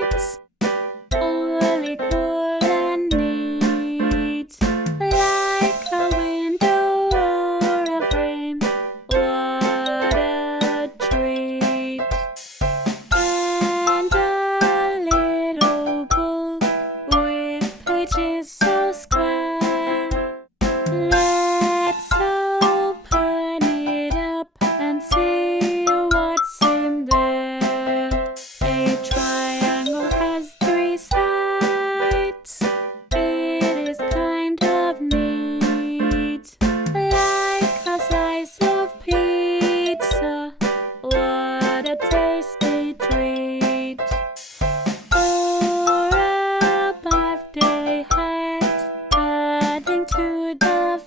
lights, really cool and neat, like a window or a frame. What a treat! And a little book with pages so square. Let's open it up and see what's in there. A triangle has 3 sides. It is kind of neat, like a slice of pizza. What a tasty treat! Or a birthday hat, adding to the